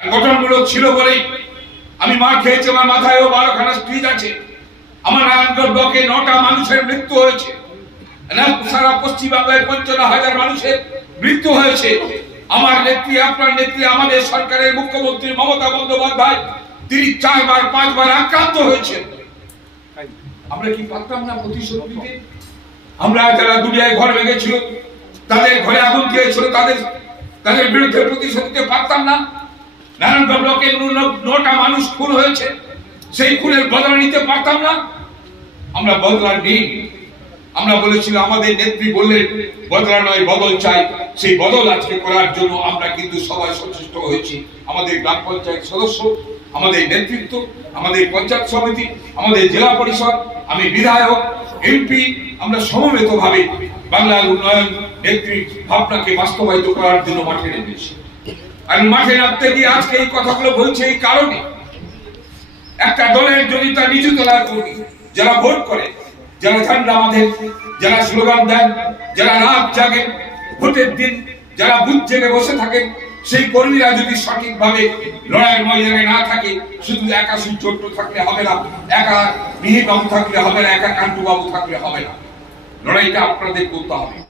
গঠনমূলক ছিল বলেই আমি মার খেয়েছি, আমার মাথায়ও বারোখানা স্ট্রিজ আছে। আমার নারায়ণগঞ্জ ব্লকে নটা মানুষের মৃত্যু হয়েছে। সারা পশ্চিম বাংলায় পঞ্চান্ন হাজার মানুষের মৃত্যু হয়েছে। আমার নেত্রী, আপনার নেত্রী, আমাদের সরকারের মুখ্যমন্ত্রী মমতা বন্দ্যোপাধ্যায় তিনি চারবার, পাঁচবার আক্রান্ত হয়েছেন। আমরা কি পারতাম না প্রতিশোধ নিতে? আমরা যারা দুনিয়ায় ঘর ভেঙেছিল, তাদের ঘরে আগুন দিয়েছিল, তাদের তাদের বিরুদ্ধে প্রতিশোধ নিতে পারতাম না? নারায়ণগঞ্জ ব্লকে নটা মানুষ খুন হয়েছে। সেই খুনের বদলা নিতে পারতাম না। আমরা বদলা নিই। আমরা বলেছিলাম আমাদের নেত্রী বললেন, বদলা নয়, বদল চাই। সেই বদল আজকে করার জন্য আমরা কিন্তু সবাই সচেষ্ট হয়েছি। আমাদের গ্রাম পঞ্চায়েত সদস্য, আমাদের নেতৃত্ব, আমাদের পঞ্চায়েত সমিতি, আমাদের জেলা পরিষদ, আমি বিধায়ক, এমপি, আমরা সমবেতভাবে বাংলার উন্নয়ন নেত্রী ভাবনাকে বাস্তবায়িত করার জন্য মাঠে নেমেছি। আমি মাঠে নামতে গিয়ে আজকে এই কথাগুলো বলছি এই কারণে। একটা দলের যদি তার নিচু তলার কর্মী যারা ভোট করে, যারা ঝান্ডা বাঁধেন যারা স্লোগান দেন, যারা রাত জাগেন ভোটের দিন, যারা বুথ জেগে বসে থাকেন সেই কর্মীরা যদি সঠিকভাবে লড়াইয়ের ময়দানে না থাকে, শুধু একা সূর্য থাকলে হবে না, একা মিহির বাবু থাকলে হবে না, একা কান্টু বাবু থাকলে হবে না। লড়াইটা আপনাদের করতে হবে।